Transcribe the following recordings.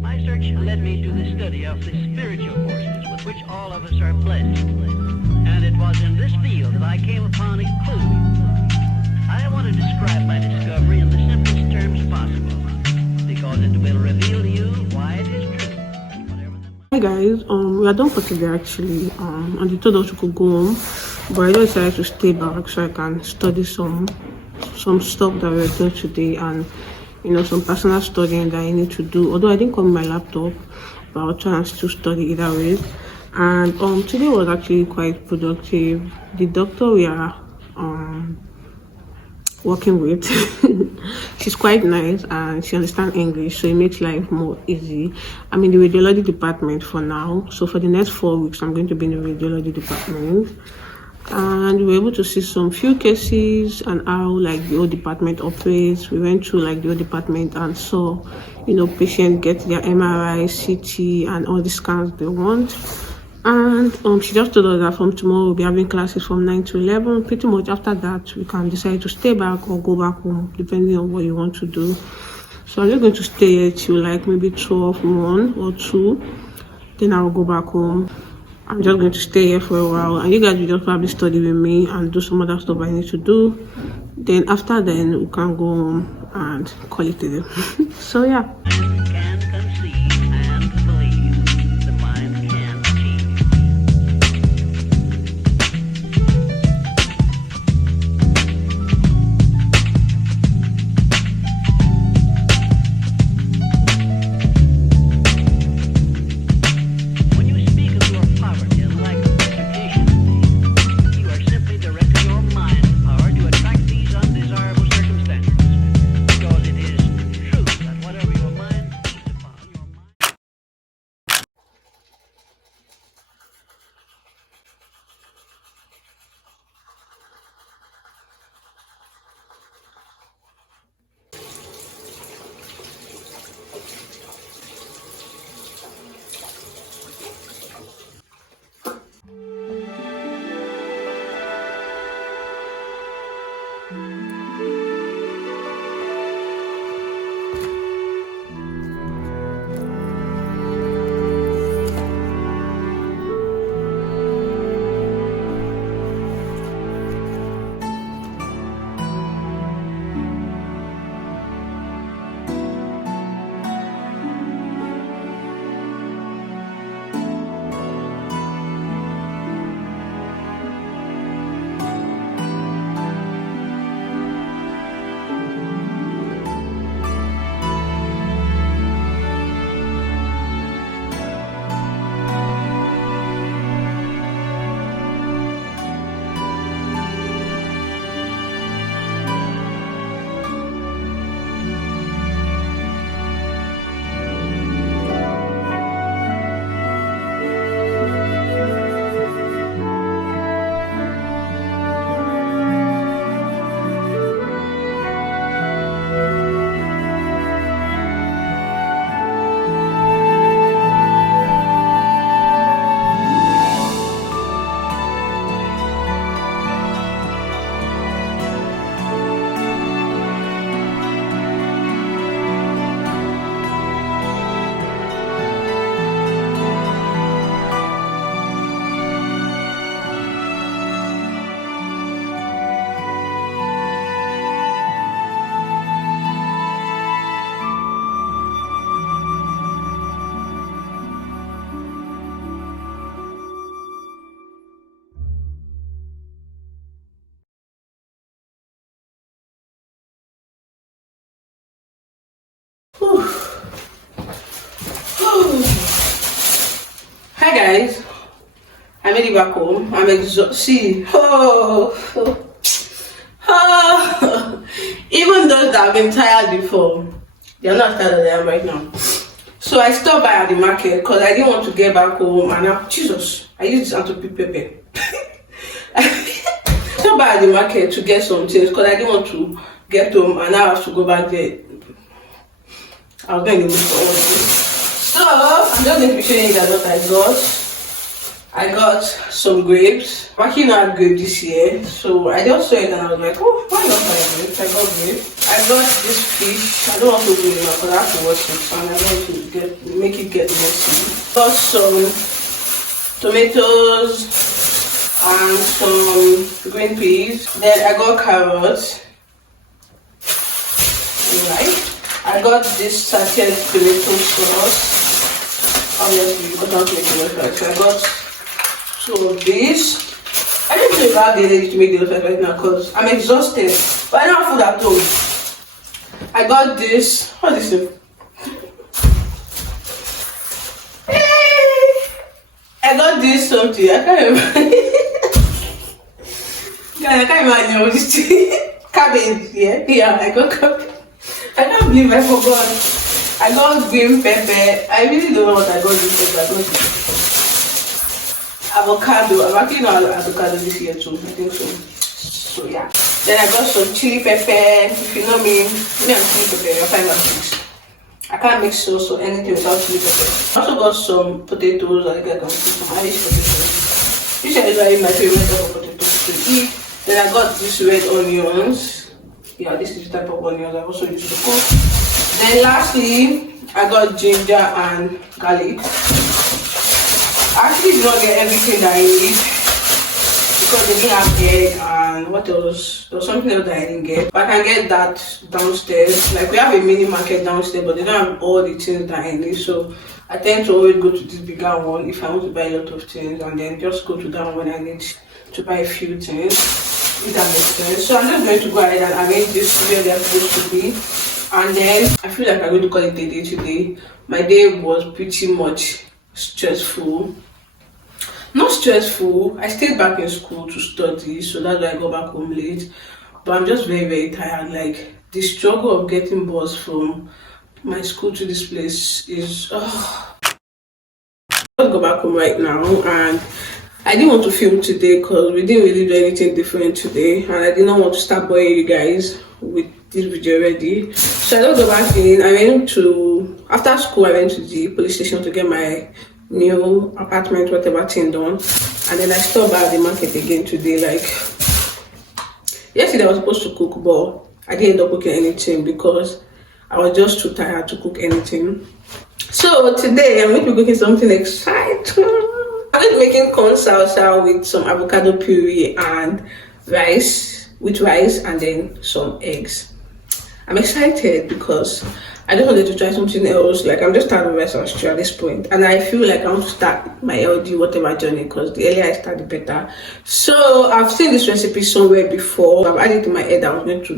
My search led me to the study of the spiritual forces with which all of us are blessed. And it was in this field that I came upon a clue. I want to describe my discovery in the simplest terms possible, because it will reveal to you why it is true. Hi guys, we are done for today actually, and they told us we could go home, but I decided to stay back so I can study some stuff that we were doing today, and some personal studying that I need to do. Although I didn't come with my laptop, but I'll try and still study either way. And today was actually quite productive. The doctor we are working with, she's quite nice and she understands English, so it makes life more easy. I'm in the radiology department for now, so for the next 4 weeks I'm going to be in the radiology department. And we were able to see some few cases and how like the whole department operates. We went through like the whole department and saw patients get their MRI, CT and all the scans they want. And she just told us that from tomorrow we'll be having classes from 9 to 11. Pretty much after that we can decide to stay back or go back home depending on what you want to do. So I'm just going to stay here till like maybe 12, 1 or 2, then I'll go back home. I'm just going to stay here for a while, and you guys will just probably study with me and do some other stuff I need to do. Then after then we can go home and call it a day. So yeah. Hi guys, I made it back home. I'm exhausted. See, even those that have been tired before, they're not tired as I am right now. So I stopped by at the market because I didn't want to get back home. And now, Jesus, I used this to pick pepper. I stopped by at the market to get some things because I didn't want to get home and now I have to go back there. I was going to miss for all this. So I'm just going to be showing you guys what I got. I got some grapes. I'm actually not had grape this year, so I just saw it and I was like, oh, why not buy grapes? I got grapes. I got this fish. I don't want to do it now because I have to wash it, so I don't want to make it get messy. Got some tomatoes and some green peas. Then I got carrots. Right. I got this sachet tomato sauce. Obviously, you can't make it right. So I got two of these. I don't know if I have the energy to make the right now because I'm exhausted. But I don't have food at home. I got this. What is it? I got this something. I can't remember. Guys, I can't imagine what this thing. Cabbage. Yeah, I got cabbage. I can't believe I forgot. I got green pepper. I really don't know what I got this pepper. I got this avocado. I'm actually not avocado this year too. I think so. So yeah. Then I got some chili pepper. If you know me, I'm chili pepper. You're 5 or 6. I can't mix sauce or anything without chili pepper. I also got some potatoes. I got some Irish potatoes. This is really my favorite type of potatoes to eat. Then I got these red onions. Yeah, this is the type of onions I also use to cook. Then lastly, I got ginger and garlic. I actually did not get everything that I need because they didn't have egg and what else? There was something else that I didn't get. But I can get that downstairs. Like we have a mini market downstairs, but they don't have all the things that I need. So I tend to always go to this bigger one if I want to buy a lot of things and then just go to that one when I need to buy a few things. If that makes sense. So I'm just going to go ahead and arrange this where they're supposed to be. And then I feel like I'm going to call it a day today. My day was pretty much stressful. Not stressful. I stayed back in school to study, so that's why I got back home late. But I'm just very, very tired. Like the struggle of getting bus from my school to this place is I'll go back home right now and I didn't want to film today because we didn't really do anything different today and I did not want to start boring you guys with this video already. So I don't go back in. After school I went to the police station to get my new apartment, whatever thing done. And then I stopped by the market again today. Like yesterday I was supposed to cook but I didn't end up cooking anything because I was just too tired to cook anything. So today I'm going to be cooking something exciting. I'm going to be making corn salsa with some avocado puree and rice, and then some eggs. I'm excited because I just wanted to try something else. Like I'm just tired of rice and stew at this point, and I feel like I want to start my LD whatever journey because the earlier I start the better. So I've seen this recipe somewhere before. I've added to my head I was going to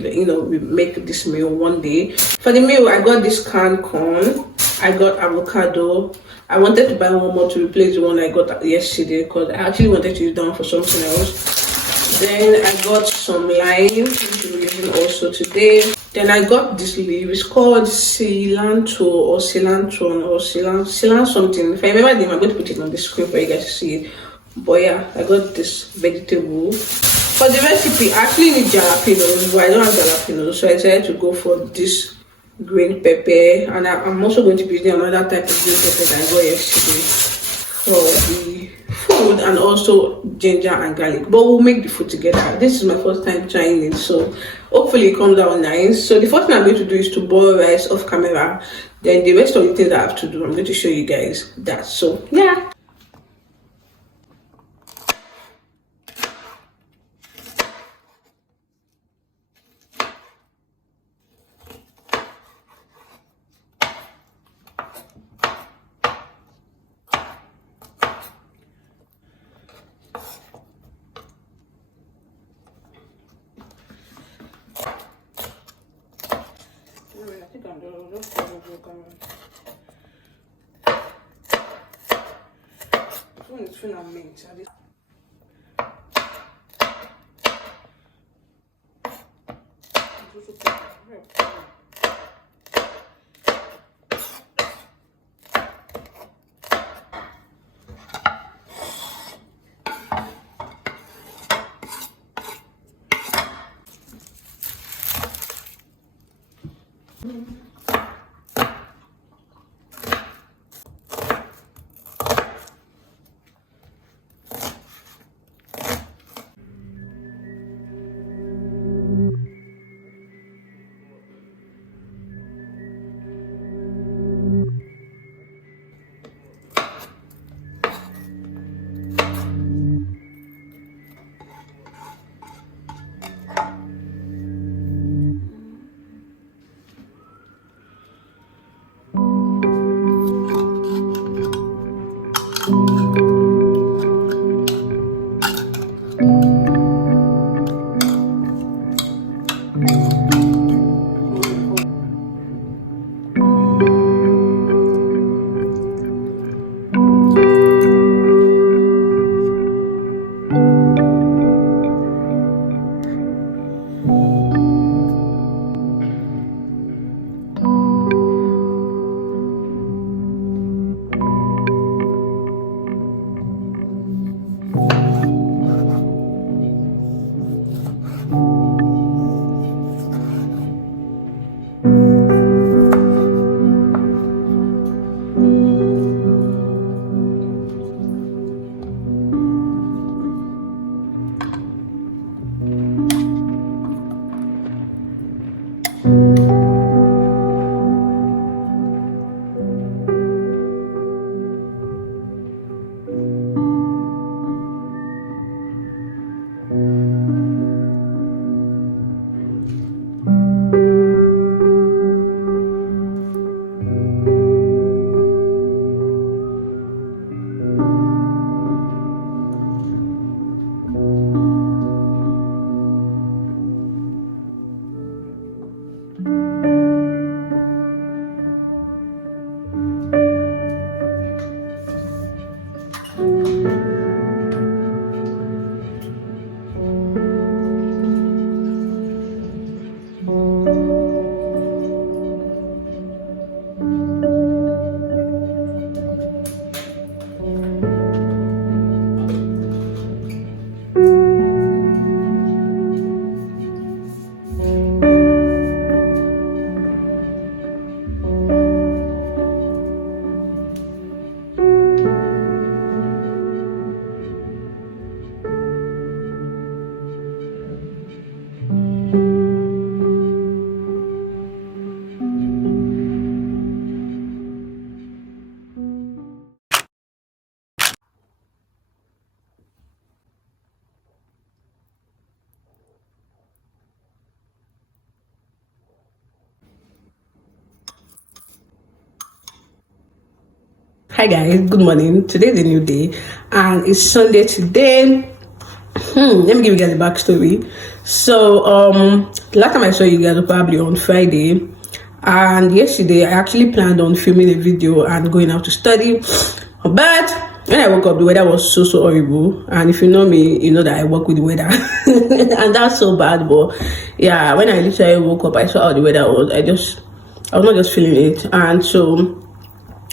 make this meal one day. For the meal I got this canned corn, I got avocado. I wanted to buy one more to replace the one I got yesterday because I actually wanted to use that one for something else. Then I got some lime, which we're using also today. Then I got this leaf. It's called cilantro something. If I remember the name, I'm going to put it on the screen for you guys to see it. But yeah, I got this vegetable. For the recipe, I actually need jalapenos, but I don't have jalapenos, so I decided to go for this green pepper, and I'm also going to be using another type of green pepper that I got yesterday for the food, and also ginger and garlic, but we'll make the food together. This is my first time trying it, so hopefully it comes out nice. So the first thing I'm going to do is to boil rice off camera, then the rest of the things I have to do I'm going to show you guys that. So yeah. It's filament. Hi guys, good morning. Today's a new day and it's Sunday today. Let me give you guys a backstory. So last time I saw you guys was probably on Friday, and yesterday I actually planned on filming a video and going out to study, but when I woke up the weather was so horrible, and if you know me, you know that I work with the weather and that's so bad. But yeah, when I literally woke up, I saw how the weather was. I was not just feeling it, and so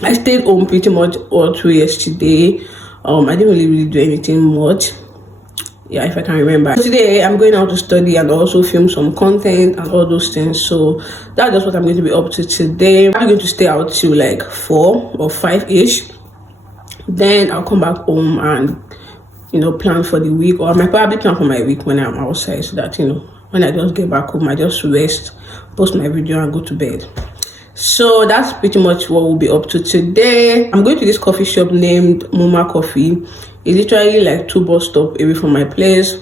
I stayed home pretty much all through yesterday. I didn't really do anything much. Yeah, if I can remember. So today I'm going out to study and also film some content and all those things. So that's just what I'm going to be up to today. I'm going to stay out till like 4 or 5-ish. Then I'll come back home and plan for the week, or I might probably plan for my week when I'm outside, so that when I just get back home I just rest, post my video and go to bed. So that's pretty much what we'll be up to today. I'm going to this coffee shop named Muma Coffee. It's literally like 2 bus stops away from my place.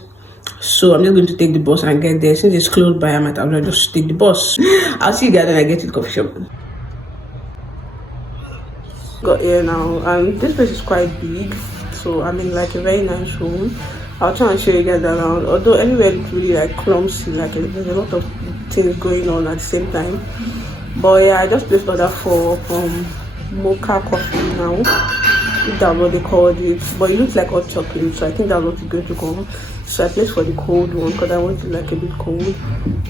So I'm just going to take the bus and get there. Since it's close by, I might as well just take the bus. I'll see you guys when I get to the coffee shop. Got here now, and this place is quite big. So I'm in like a very nice room. I'll try and show you guys around. Although everywhere looks really like clumsy, like there's a lot of things going on at the same time. But yeah, I just placed order for mocha coffee now, if that's what they called it. But it looks like hot chocolate, so I think that's what is going to come. So I placed for the cold one because I want it like a bit cold.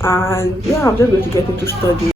And yeah, I'm just going to get into study.